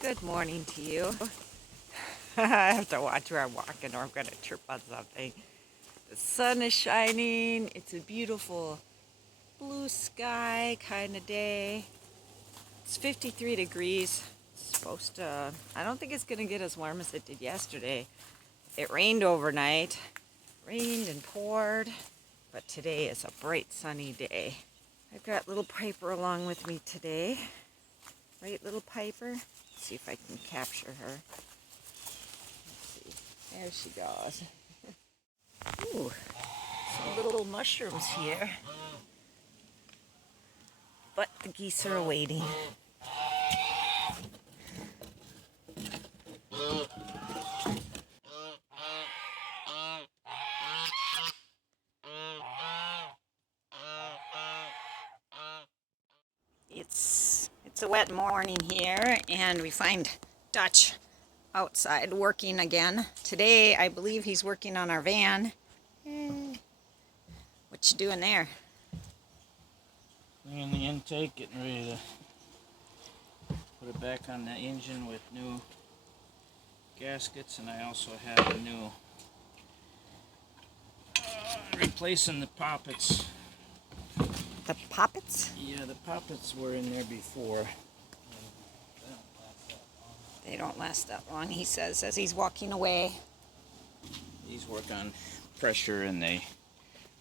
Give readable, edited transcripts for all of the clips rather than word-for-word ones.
Good morning to you. I have to watch where I'm walking or I'm going to trip on something. The sun is shining. It's a beautiful blue sky kind of day. It's 53 degrees. It's supposed to, I don't think it's going to get as warm as it did yesterday. It rained overnight, rained and poured, but today is a bright sunny day. I've got little Piper along with me today. Right, little Piper? Let's see if I can capture her. There she goes. Ooh, some little mushrooms here. But the geese are waiting. It's a wet morning here, and we find Dutch outside working again. Today, I believe he's working on our van. What you doing there? Cleaning the intake, getting ready to put it back on the engine with new gaskets, and I also have a new replacing the poppets. The poppets? Yeah, the poppets were in there before. They don't last that long, he says, as he's walking away. These work on pressure and they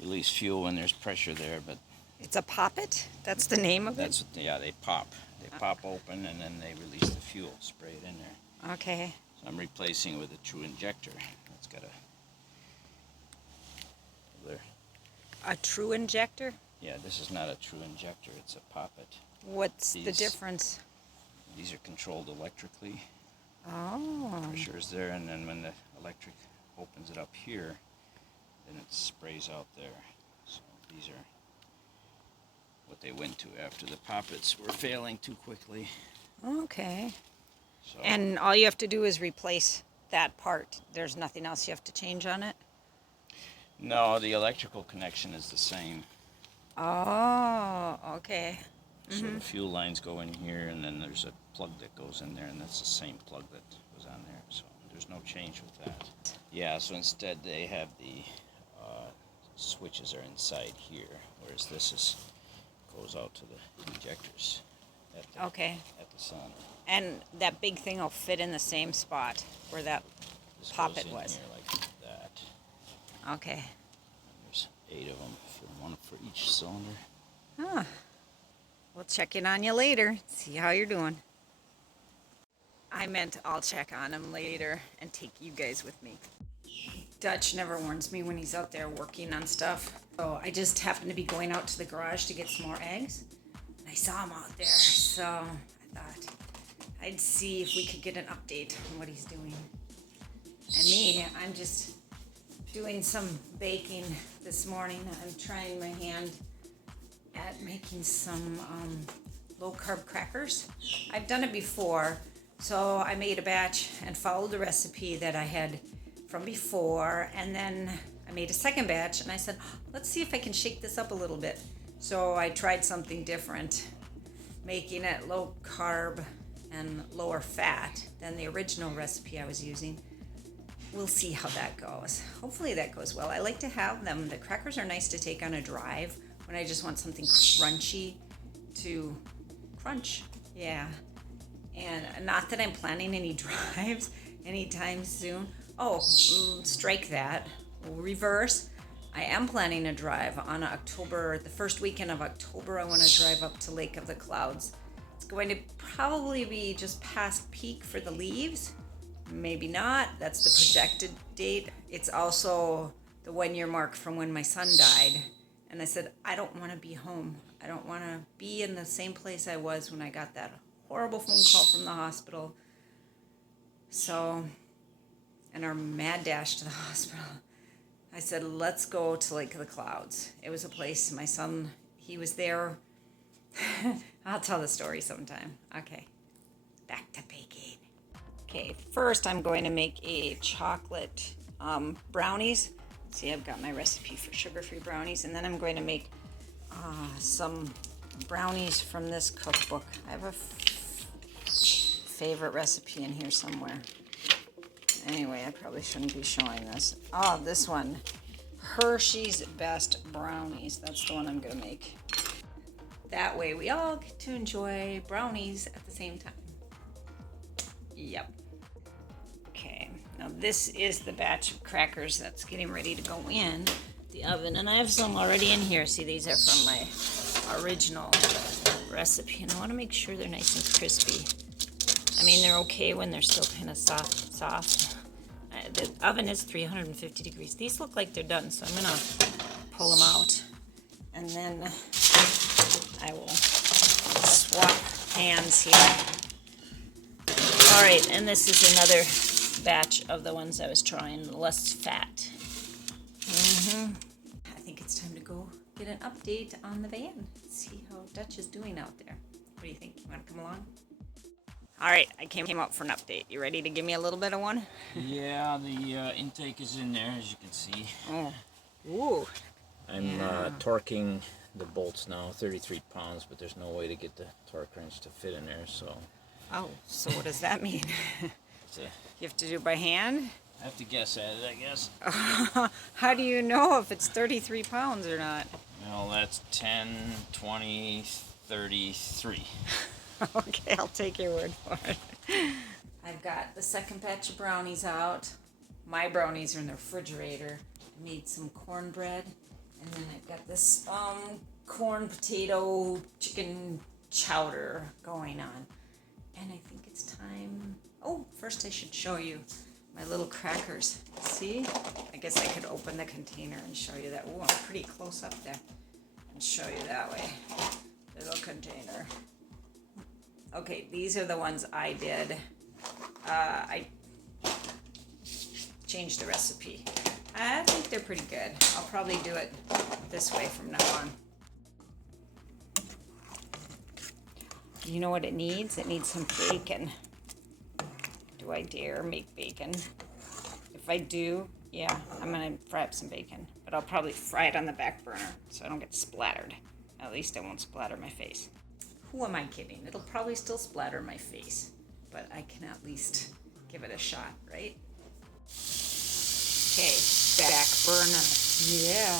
release fuel when there's pressure there, but It's a poppet? That's the name of it? that's yeah, they pop. They pop open and then they release the fuel, spray it in there. Okay. So I'm replacing it with a true injector. It's got a there. A true injector? Yeah, this is not a true injector, it's a poppet. What's the These- difference? These are controlled electrically. Oh. Pressure is there, and then when the electric opens it up here, then it sprays out there. So these are what they went to after the poppets were failing too quickly. Okay. So And all you have to do is replace that part. There's nothing else you have to change on it? no, the electrical connection is the same. Oh, okay. So the fuel lines go in here, and then there's a plug that goes in there, and that's the same plug that was on there. So there's no change with that. Yeah, so instead they have the switches are inside here, whereas this is goes out to the injectors at the, Okay. at the sun. And that big thing will fit in the same spot where that This poppet goes in was. here like that. Okay. And there's 8 of them, one for each cylinder. Huh. We'll check in on you later. See how you're doing. I meant I'll check on him later and take you guys with me. Dutch never warns me when he's out there working on stuff. So I just happened to be going out to the garage to get some more eggs. And I saw him out there. So I thought I'd see if we could get an update on what he's doing. And me, I'm just doing some baking this morning. I'm trying my hand at making some low-carb crackers. I've done it before, so I made a batch and followed the recipe that I had from before, and then I made a second batch, and I said, let's see if I can shake this up a little bit. So I tried something different, making it low-carb and lower fat than the original recipe I was using. We'll see how that goes. Hopefully that goes well. I like to have them. The crackers are nice to take on a drive when I just want something crunchy to crunch. Yeah. And not that I'm planning any drives anytime soon. Oh, strike that. We'll reverse. I am planning a drive on October, the first weekend of October. I want to drive up to Lake of the Clouds. It's going to probably be just past peak for the leaves. Maybe not. That's the projected date. It's also the 1 year mark from when my son died. And I said, I don't want to be home. I don't want to be in the same place I was when I got that horrible phone call from the hospital. So, and our mad dash to the hospital. I said, let's go to Lake of the Clouds. It was a place, my son, he was there. I'll tell the story sometime. Okay, back to baking. Okay, first I'm going to make a chocolate brownies. See, I've got my recipe for sugar-free brownies, and then I'm going to make some brownies from this cookbook. I have a favorite recipe in here somewhere. Anyway, I probably shouldn't be showing this. Oh, this one. Hershey's Best Brownies. That's the one I'm gonna make. That way we all get to enjoy brownies at the same time. Yep. Okay, now this is the batch of crackers that's getting ready to go in the oven. And I have some already in here. See, these are from my original recipe. And I wanna make sure they're nice and crispy. I mean, they're okay when they're still kind of soft. The oven is 350 degrees. These look like they're done, so I'm gonna pull them out. And then I will swap pans here. All right, and this is another batch of the ones I was trying, less fat. I think it's time to go get an update on the van. See how Dutch is doing out there. What do you think? You wanna come along? All right, I came up for an update. You ready to give me a little bit of one? Yeah, the intake is in there, as you can see. Oh, ooh. I'm torquing the bolts now, 33 pounds, but there's no way to get the torque wrench to fit in there, so... Oh, so what does that mean? It's a, You have to do it by hand? I have to guess at it, I guess. How do you know if it's 33 pounds or not? Well, that's 10, 20, 33. Okay, I'll take your word for it. I've got the second batch of brownies out. My brownies are in the refrigerator. I made some cornbread, and then I've got this corn, potato, chicken chowder going on. And I think it's time. Oh, first I should show you my little crackers. See? I guess I could open the container and show you that. Oh, I'm pretty close up there. And show you that way. Little container. Okay, these are the ones I did. I changed the recipe. I think they're pretty good. I'll probably do it this way from now on. You know what it needs? It needs some bacon. Do I dare make bacon? If I do, yeah, I'm gonna fry up some bacon. But I'll probably fry it on the back burner so I don't get splattered. At least I won't splatter my face. Who am I kidding? It'll probably still splatter my face, but I can at least give it a shot, right? Okay, back burner. Yeah.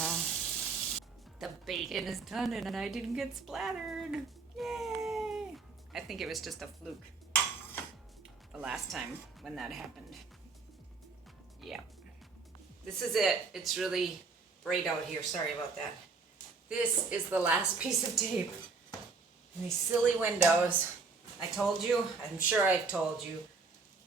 The bacon is done and I didn't get splattered. Yay! I think it was just a fluke the last time when that happened. Yeah. This is it. It's really bright out here. Sorry about that. This is the last piece of tape. And these silly windows. I told you, I'm sure I've told you,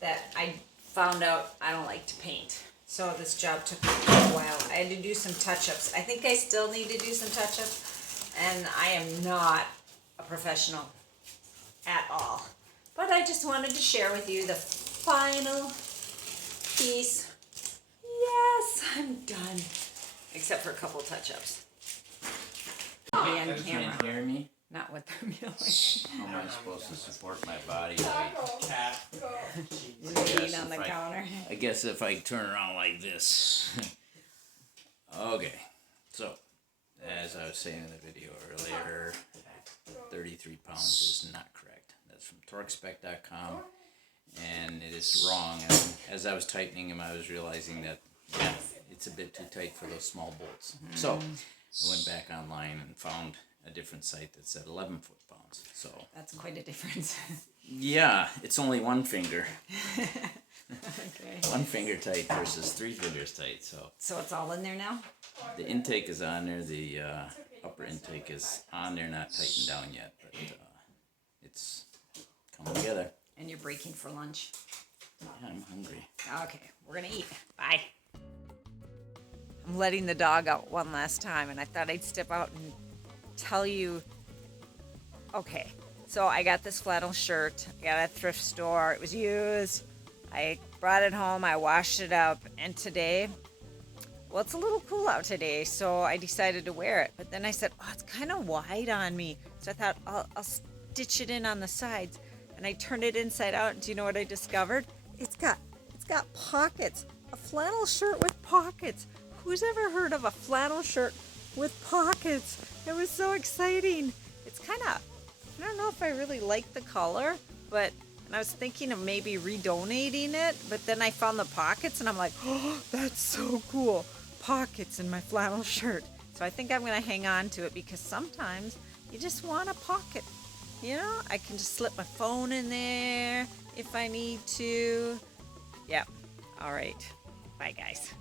that I found out I don't like to paint. So this job took me a while. I had to do some touch-ups. I think I still need to do some touch-ups. And I am not a professional at all. But I just wanted to share with you the final piece. Yes, I'm done. Except for a couple touch-ups. Be on camera. Can't hear me? Not with them yelling. How am I supposed to support my body weight? Leaning on the counter. I guess if I turn around like this. Okay, so as I was saying in the video earlier, 33 pounds is not correct. That's from torquespec.com, and it is wrong. And as I was tightening them, I was realizing that it's a bit too tight for those small bolts. So I went back online and found a different site that said 11 foot-pounds. So That's quite a difference. yeah, it's only one finger. Okay. One finger tight versus 3 fingers tight. So it's all in there now? the intake is on there. The upper intake is on there, not tightened down yet, but it's coming together. And you're breaking for lunch? Yeah, I'm hungry. Okay, we're gonna eat. Bye. I'm letting the dog out one last time, and I thought I'd step out and tell you. Okay, so I got this flannel shirt. I got at a thrift store. It was used. I brought it home. I washed it up, and today, well, it's a little cool out today, so I decided to wear it. But then I said, oh, it's kind of wide on me, so I thought I'll stitch it in on the sides. And I turned it inside out, and do you know what I discovered? It's got pockets. A flannel shirt with pockets. Who's ever heard of a flannel shirt with pockets? It was so exciting. It's kind of, I don't know if I really like the color, but And I was thinking of maybe redonating it, but then I found the pockets and I'm like, oh, that's so cool. Pockets in my flannel shirt. So I think I'm going to hang on to it because sometimes you just want a pocket. You know, I can just slip my phone in there if I need to. Yep. All right. Bye, guys.